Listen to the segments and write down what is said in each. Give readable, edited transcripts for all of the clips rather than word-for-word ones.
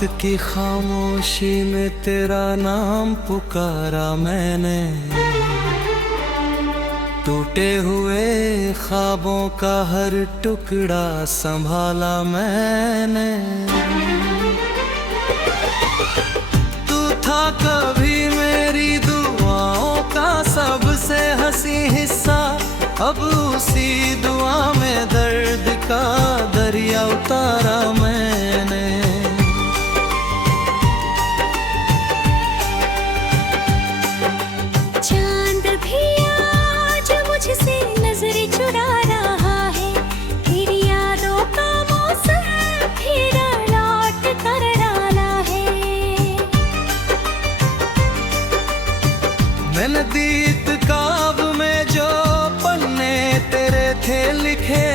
रात की खामोशी में तेरा नाम पुकारा मैंने, टूटे हुए ख्वाबों का हर टुकड़ा संभाला मैंने। तू था कभी मेरी दुआओं का सबसे हंसी हिस्सा, अब उसी दुआ में दर्द का दरिया उतारा मैंने। चांद भी आज मुझसे नजर चुरा रहा है, तेरी यादों का मौसम फिर लौट कर डाला है। मैंने दीत काब में जो पन्ने तेरे थे लिखे,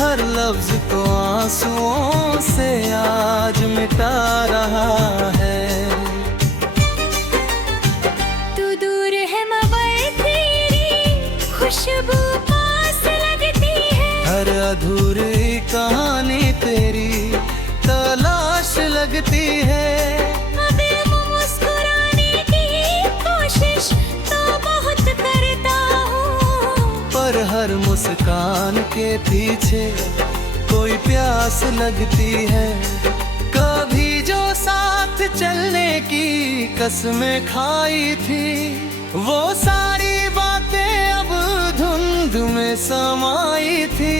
हर लफ्ज को आंसुओं से आज मिटा रहा है। तू दूर है मगर तेरी खुशबू पास लगती है, हर अधूरी कहानी तेरी तलाश लगती है। अब मुस्कुराने की कोशिश तो बहुत करता हूँ, पर हर मुस्कान के पीछे कोई प्यास लगती है। कभी जो साथ चलने की कसमें खाई थी, वो सारी बातें अब धुंध में समाई थी।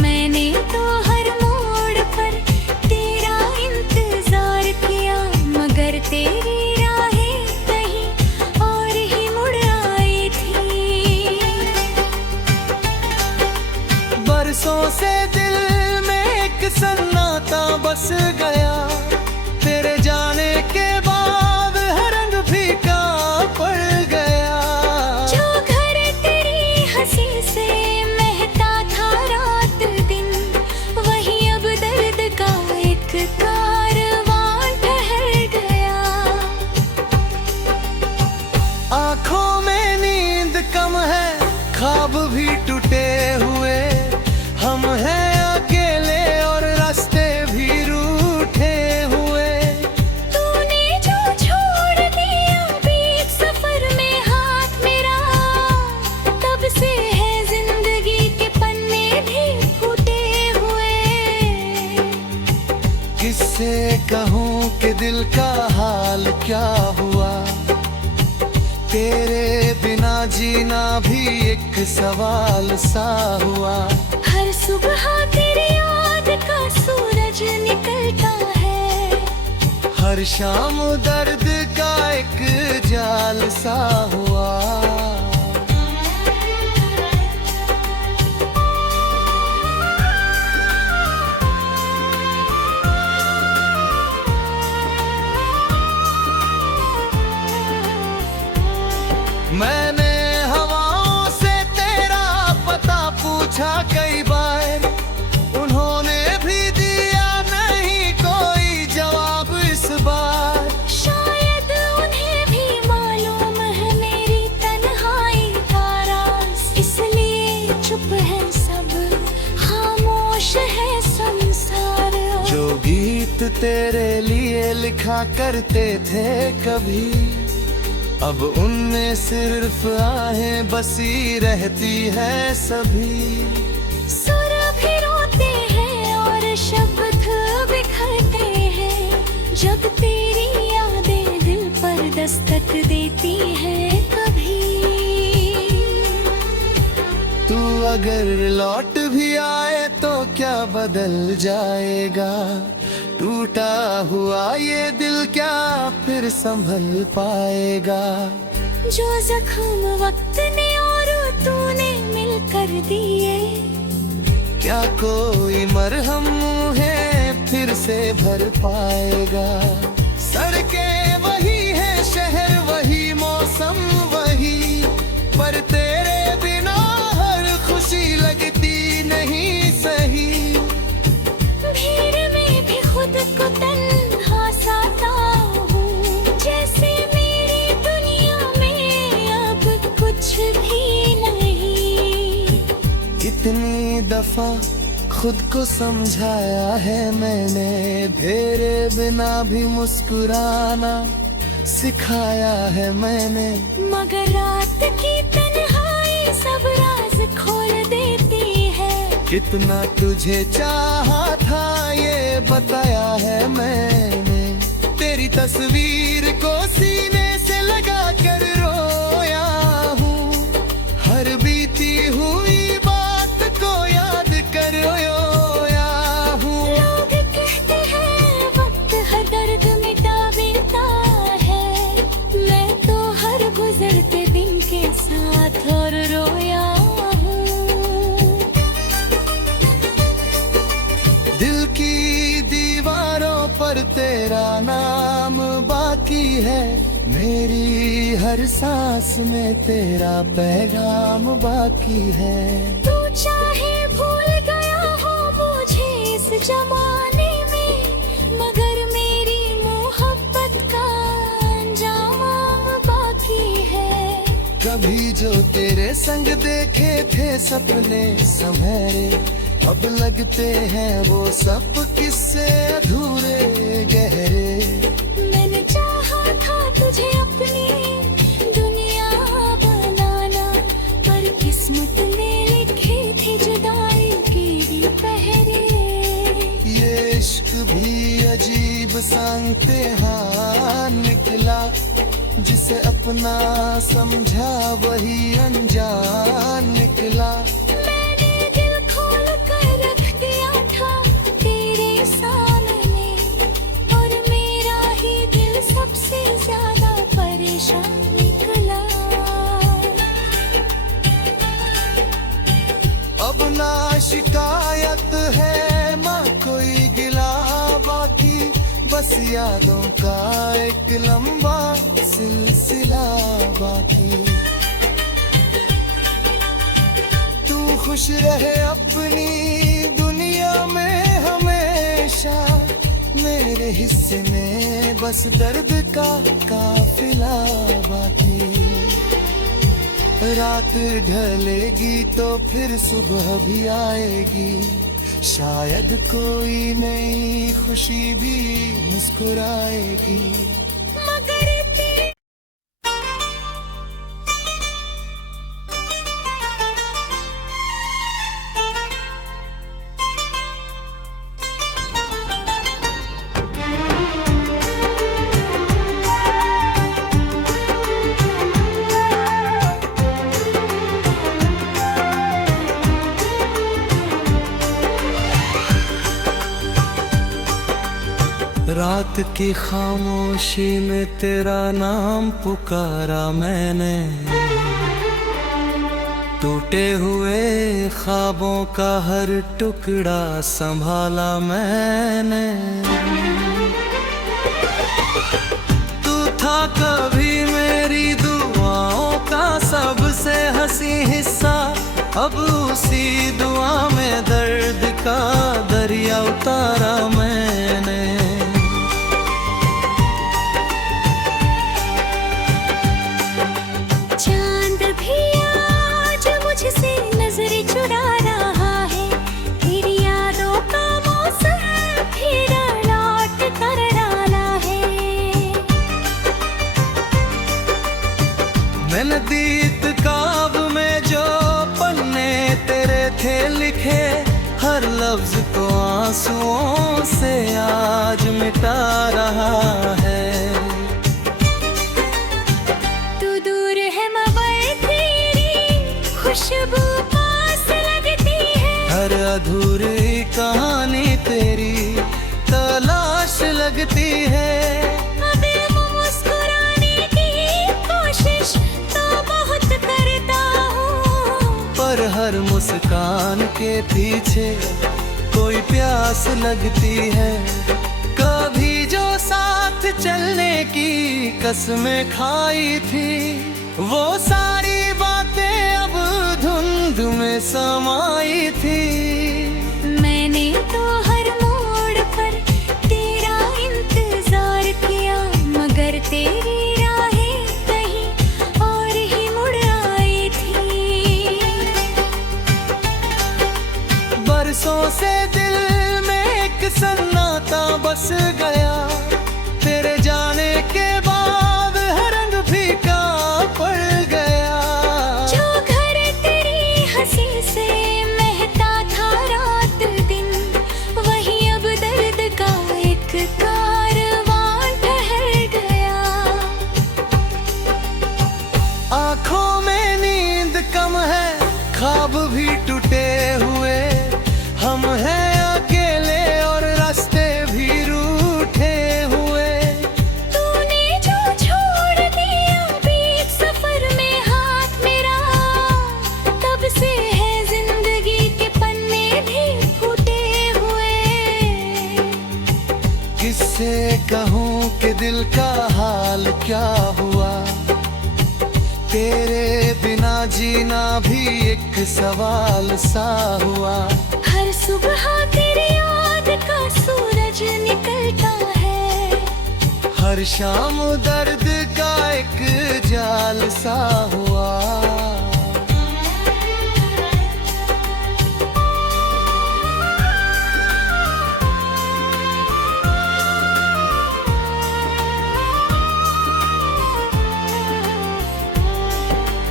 मैंने तो हर मोड़ पर तेरा इंतजार किया, मगर तेरी राहें कहीं और ही मुड़ आई थी। बरसों से दिल में एक सन्नाटा बस गया, तेरे जाने के बाद हर रंग फीका पड़ गया। जो घर तेरी हंसी से महका था रात दिन, वही अब दर्द का एक कारवां ठहर गया। आँखों में नींद कम है, ख्वाब भी टूटे हुए, हम हैं अकेले और रास्ते भी रूठे हुए। तूने जो छोड़ दिया बीच सफर में हाथ मेरा, तब से है जिंदगी के पन्ने भी फूटे हुए। किससे कहूँ कि दिल का हाल क्या हुआ, तेरे बिना जीना भी एक सवाल सा हुआ। हर सुबह तेरी याद का सूरज निकलता है, हर शाम दर्द का एक जाल सा हुआ। मैंने हवाओं से तेरा पता पूछा कई बार, उन्होंने भी दिया नहीं कोई जवाब इस बार। शायद उन्हें भी मालूम है मेरी तन्हाई का राज, इसलिए चुप है सब, खामोश है संसार। जो गीत तेरे लिए लिखा करते थे कभी, अब उनमें सिर्फ आहें बसी रहती है सभी। सुर भी रोते हैं और शब्द बिखरते हैं, जब तेरी यादें दिल पर दस्तक देती हैं कभी। तू अगर लौट भी आए तो क्या बदल जाएगा, टूटा हुआ ये दिल क्या फिर संभल पाएगा। जो जख्म वक्त ने और तूने मिलकर दिए, क्या कोई मरहम है फिर से भर पाएगा। सड़कें वही है, शहर वही, मौसम वही, पर तेरे बिना हर खुशी लगती नहीं सही। भीड़ में भी खुद को तन्हा साता हूँ, जैसे मेरी दुनिया में अब कुछ भी नहीं। कितनी दफा खुद को समझाया है मैंने, तेरे बिना भी मुस्कुराना सिखाया है मैंने। मगर रात की तन्हाई सब राज खोल देती है। कितना तुझे चाहा था ये बताया है मैंने। तेरी तस्वीर को सीने से लगा कर रोया हूँ। हर बीती हुई बात को याद कर रोया हूँ। लोग कहते हैं वक्त हर दर्द मिटा देता है। मैं तो हर गुजरते दिन के साथ और रोया हूँ। दिल की दीवारों पर तेरा नाम बाकी है। मेरी हर सांस में तेरा पैगाम बाकी है। तू चाहे भूल गया हो मुझे इस जमाने में, मगर मेरी मोहब्बत का अंजाम बाकी है। कभी जो तेरे संग देखे थे सपने सुनहरे, अब लगते हैं वो सब किस्से अधूरे गहरे। मैंने चाहा था तुझे अपनी दुनिया बनाना, पर किस्मत ने लिखे थे जुदाई की भी पहरे। ये इश्क भी अजीब सा इम्तिहान निकला, जिसे अपना समझा वही अनजान निकला। मैंने दिल खोल कर रख दिया था तेरे सामने, और मेरा ही दिल सबसे ज्यादा परेशान निकला। अब ना शिकायत है ना कोई गिला बाकी, बस यादों का एक लंबा सिलसिला बाकी। तू खुश रहे अपनी दुनिया में हमेशा, मेरे हिस्से में बस दर्द का काफिला बाकी। रात ढलेगी तो फिर सुबह भी आएगी, शायद कोई नई खुशी भी मुस्कुराएगी। मगर रात की खामोशी में तेरा नाम पुकारा मैंने, टूटे हुए ख्वाबों का हर टुकड़ा संभाला मैंने। तू था कभी मेरी दुआओं का सबसे हंसी हिस्सा, अब उसी दुआ में दर्द का दरिया उतारा मैंने। चांद भी आज मुझसे नजर चुरा रहा है, तेरी यादों का मौसम फिर लौट कर डाला है। मैंने दीत काब में जो पन्ने तेरे थे लिखे, हर लफ्ज को आंसुओं से आज मिटा रहा है। खुशबू पास लगती है, हर अधूरी कहानी तेरी तलाश लगती है। अभी मुस्कुराने की कोशिश तो बहुत करता हूँ, पर हर मुस्कान के पीछे कोई प्यास लगती है। कभी जो साथ चलने की कसमें खाई थी, वो सारी बातें अब धुंध में समाई थी। मैंने तो हर मोड़ पर तेरा इंतजार किया, मगर तेरी राहें कहीं और ही मुड़ आई थी। बरसों से बस गया। तेरे जाने के बाद हर रंग फीका पड़ गया। जो घर तेरी हंसी से महका था रात दिन, वही अब दर्द का एक कारवां ठहर गया। आँखों में नींद कम है, ख्वाब भी टूटे हुए। हम हैं अकेले और रास्ते भी रूठे हुए। तूने जो छोड़ दिया बीच सफर में हाथ मेरा, तब से है जिंदगी के पन्ने भी फूटे हुए। किससे कहूँ कि दिल का हाल क्या हुआ। तेरे बिना जीना भी एक सवाल सा हुआ। हर सुबह तेरी याद का सूरज निकलता है। हर शाम दर्द का एक जाल सा हुआ।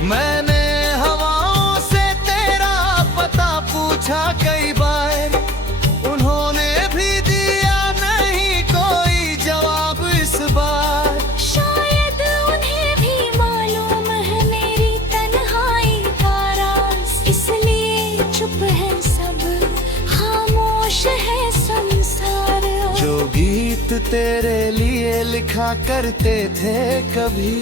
मैंने हवाओं से तेरा पता पूछा कई बार, उन्होंने भी दिया नहीं कोई जवाब इस बार। शायद उन्हें भी मालूम है मेरी तन्हाई का राज, इसलिए चुप है सब, खामोश है संसार। जो गीत तेरे लिए लिखा करते थे कभी,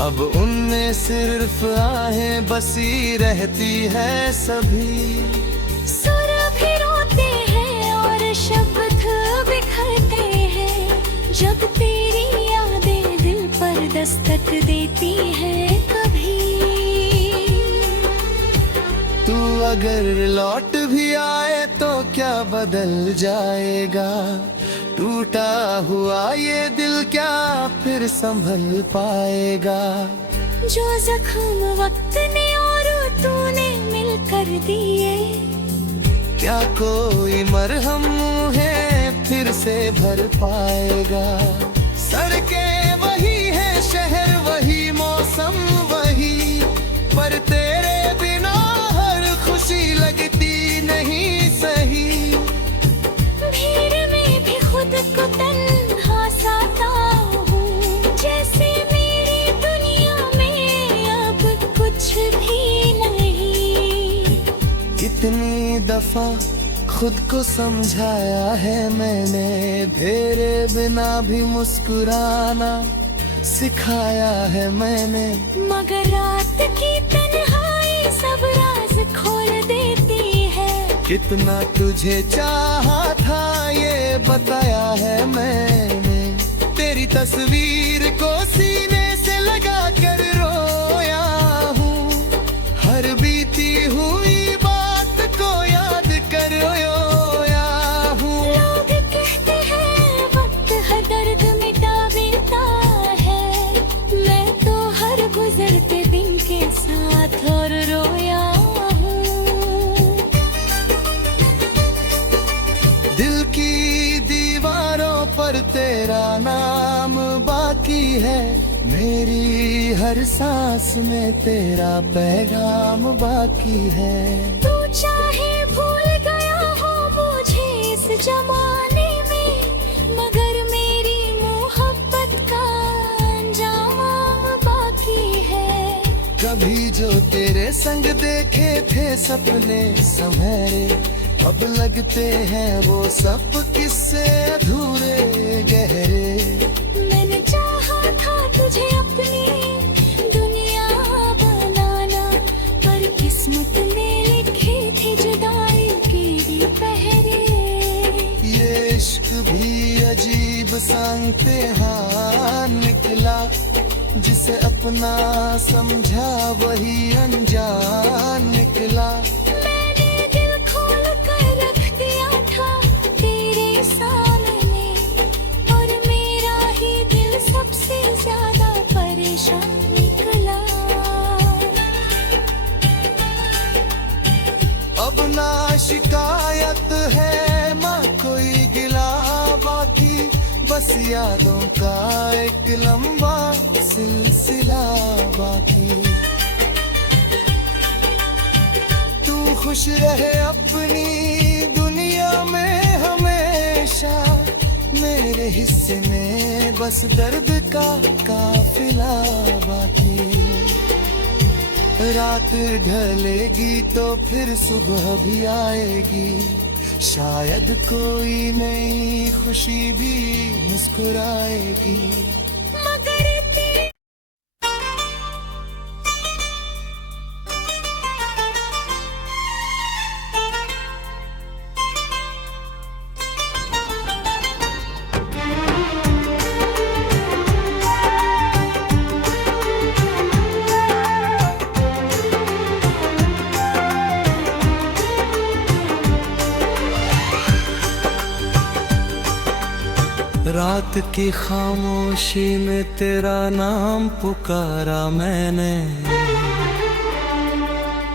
अब उनमें सिर्फ आहें बसी रहती है सभी। सुर भी रोते हैं और शब्द बिखरते हैं, जब तेरी यादें दिल पर दस्तक देती हैं कभी। तू अगर लौट भी आए तो क्या बदल जाएगा। टूटा हुआ ये दिल क्या फिर संभल पाएगा। जो जख्म वक्त ने और तूने मिलकर दिए, क्या कोई मरहम है फिर से भर पाएगा। सड़कें वही है, शहर वही, मौसम वही, पर तेरे बिना हर खुशी लगती नहीं सही। भीड़ में भी खुद को तन्हा साता हूँ, जैसे मेरी दुनिया में अब कुछ भी नहीं। कितनी दफा खुद को समझाया है मैंने, तेरे बिना भी मुस्कुराना सिखाया है मैंने। मगर रात की तन्हाई सब राज खोल देती है। कितना तुझे चाहा था ये बताया है मैंने। तेरी तस्वीर को सीने से लगा कर रोया हूँ। हर बीती हुई बात को याद कर रोया हूँ। लोग कहते हैं वक्त हर दर्द मिटा देता है, मैं तो हर गुजरते दिन के साथ और रोया हूँ। दिल की दीवारों पर तेरा नाम बाकी है, मेरी हर सांस में तेरा पैगाम बाकी है। तू चाहे भूल गया हो मुझे इस जमाने में, मगर मेरी मोहब्बत का अंजाम बाकी है। कभी जो तेरे संग देखे थे सपने सुनहरे, अब लगते हैं वो सब किस्से अधूरे गहरे। मैंने चाहा था तुझे अपनी दुनिया बनाना, पर किस्मत ने लिखे थे जुदाई की भी पहरे। ये इश्क भी अजीब सा इम्तिहान निकला, जिसे अपना समझा वही अनजान निकला। मैंने दिल खोल कर रख दिया था तेरे सामने, और मेरा ही दिल सबसे ज्यादा परेशान निकला। अब ना शिकायत है ना कोई गिला, बस यादों का एक लंबा सिलसिला बाकी। तू खुश रहे अपनी दुनिया में हमेशा, मेरे हिस्से में बस दर्द का काफिला बाकी। रात ढलेगी तो फिर सुबह भी आएगी, शायद कोई नई खुशी भी मुस्कुराएगी। रात की खामोशी में तेरा नाम पुकारा मैंने,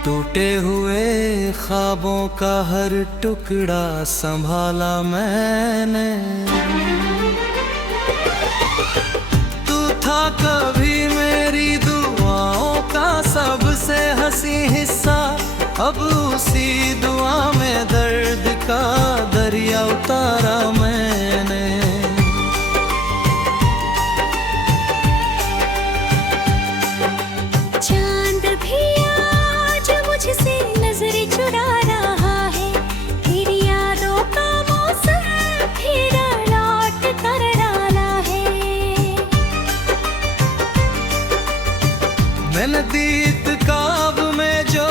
टूटे हुए ख्वाबों का हर टुकड़ा संभाला मैंने। तू था कभी मेरी दुआओं का सबसे हंसी हिस्सा, अब उसी दुआ में दर्द का दरिया उतारा मैंने। चांद भी आज मुझसे नजर चुरा रहा है, तेरी यादों का मौसम फिर लौट कर डाला है। मैंने दीत काब में जो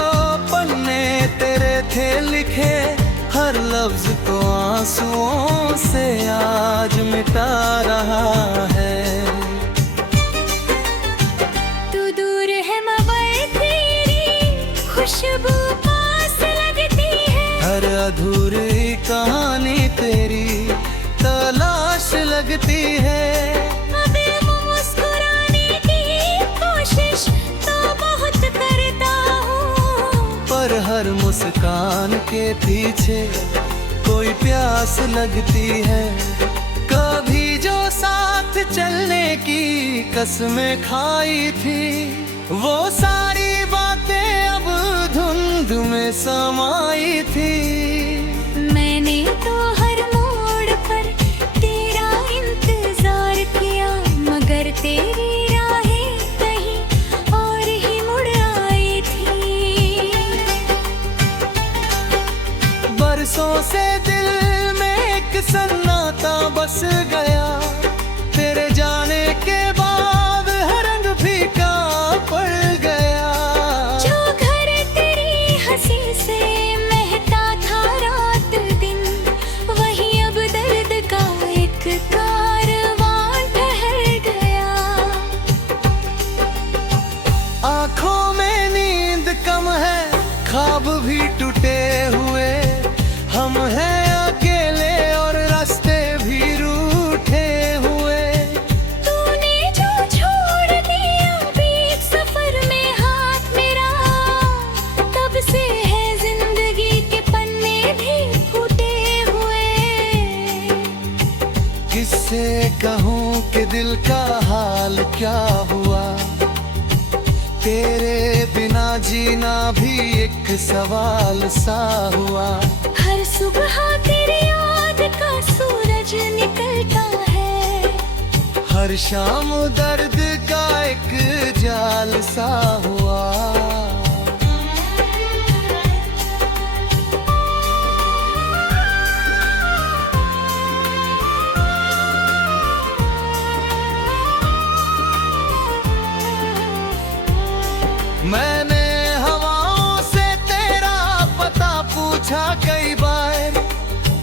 पन्ने तेरे थे लिखे, हर लफ्ज को आंसुओं से आज मिटा रहा है। खुशबू पास लगती है, हर अधूरी कहानी तेरी तलाश लगती है। अभी मुस्कुराने की कोशिश तो बहुत करता हूँ, पर हर मुस्कान के पीछे कोई प्यास लगती है। कभी जो साथ चलने की कसमें खाई थी, वो सारी बातें अब धुंध में समाई थी। मैंने तो हर मोड़ पर तेरा इंतजार किया, मगर तेरी राहें कहीं और ही मुड़ आई थी। बरसों से दिल में एक सन्नाटा बस गया, तेरे जाने के बाद हर रंग फीका पड़ गया। जो घर तेरी हंसी से महका था रात दिन, वही अब दर्द का एक कारवां ठहर गया। आँखों में नींद कम है, ख्वाब भी टूटे हुए, हम हैं अकेले और रास्ते भी रूठे हुए। तूने जो छोड़ दिया बीच सफर में हाथ मेरा, तब से है जिंदगी के पन्ने भी फूटे हुए। किससे कहूँ कि दिल का हाल क्या हुआ, तेरे बिना जीना भी एक सवाल सा हुआ। हर सुबह तेरी याद का सूरज निकलता है, हर शाम दर्द का एक जाल सा हुआ। मैंने हवाओं से तेरा पता पूछा कई बार,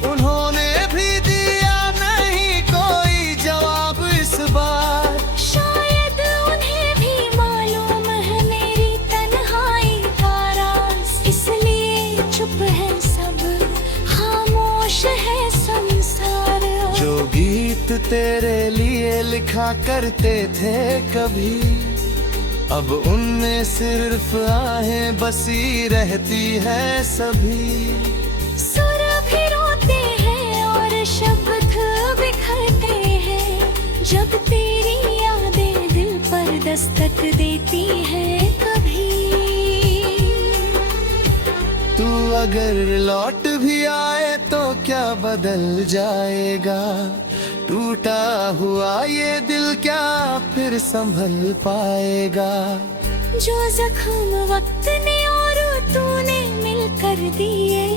उन्होंने भी दिया नहीं कोई जवाब इस बार। शायद उन्हें भी मालूम है मेरी तन्हाई का राज, इसलिए चुप है सब, खामोश है संसार। जो गीत तेरे लिए लिखा करते थे कभी, अब उनमें सिर्फ आहें बसी रहती है सभी। सुर भी रोते हैं और शब्द बिखरते हैं, जब तेरी यादें दिल पर दस्तक देती है कभी। तू अगर लौट भी आए तो क्या बदल जाएगा, टूटा हुआ ये दिल क्या फिर संभल पाएगा। जो जख्म वक्त ने और तूने मिलकर दिए,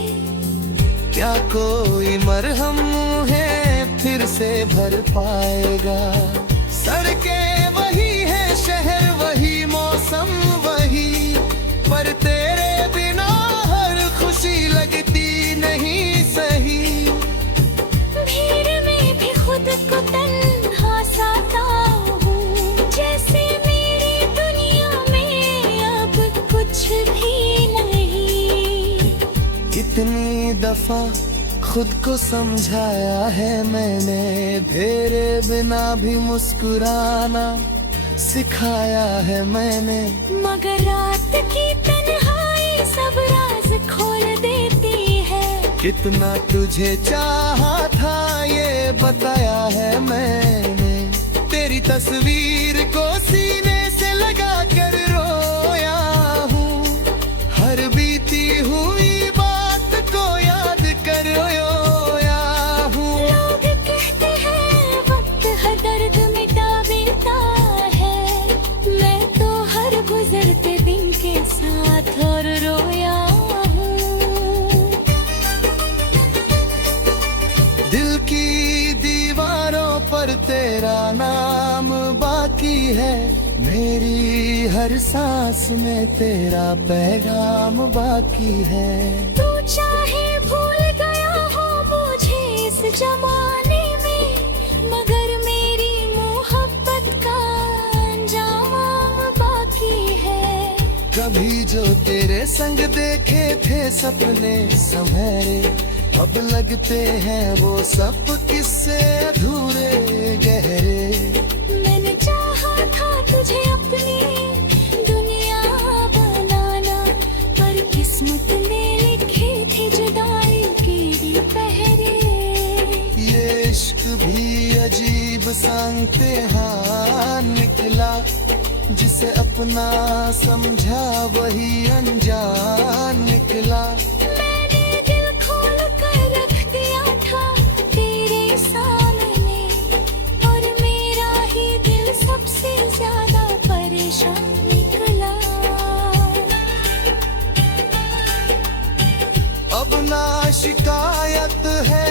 क्या कोई मरहम है फिर से भर पाएगा। सड़कें वही है, शहर वही, मौसम वही, पर तेरे बिना हर खुशी लगती नहीं सही। भीड़ में भी खुद को तन्हा साता हूँ, जैसे मेरी दुनिया में अब कुछ भी नहीं। कितनी दफा खुद को समझाया है मैंने, तेरे बिना भी मुस्कुराना सिखाया है मैंने। मगर रात की तन्हाई सब राज खोल देती है। कितना तुझे चाहा था ये बताया है मैंने, तेरी तस्वीर को सीने से लगा कर रोया हूँ। हर बीती हुई बात को याद कर रोया हूँ। लोग कहते हैं वक्त हर दर्द मिटा देता है, मैं तो हर गुजरते दिन के साथ और रोया हूँ। दिल की दीवारों पर तेरा नाम बाकी है, मेरी हर सांस में तेरा पैगाम बाकी है। तू चाहे भूल गया हो मुझे इस जमाने में, मगर मेरी मोहब्बत का अंजाम बाकी है। कभी जो तेरे संग देखे थे सपने संवरे, अब लगते हैं वो सब किस्से अधूरे गहरे। मैंने चाहा था तुझे अपनी दुनिया बनाना, पर किस्मत ने लिखे थे जुदाई की पहरे। ये इश्क भी अजीब सा इम्तिहान निकला, जिसे अपना समझा वही अनजान निकला। मैंने दिल खोल कर रख दिया था तेरे सामने, और मेरा ही दिल सबसे ज्यादा परेशान निकला। अब ना शिकायत है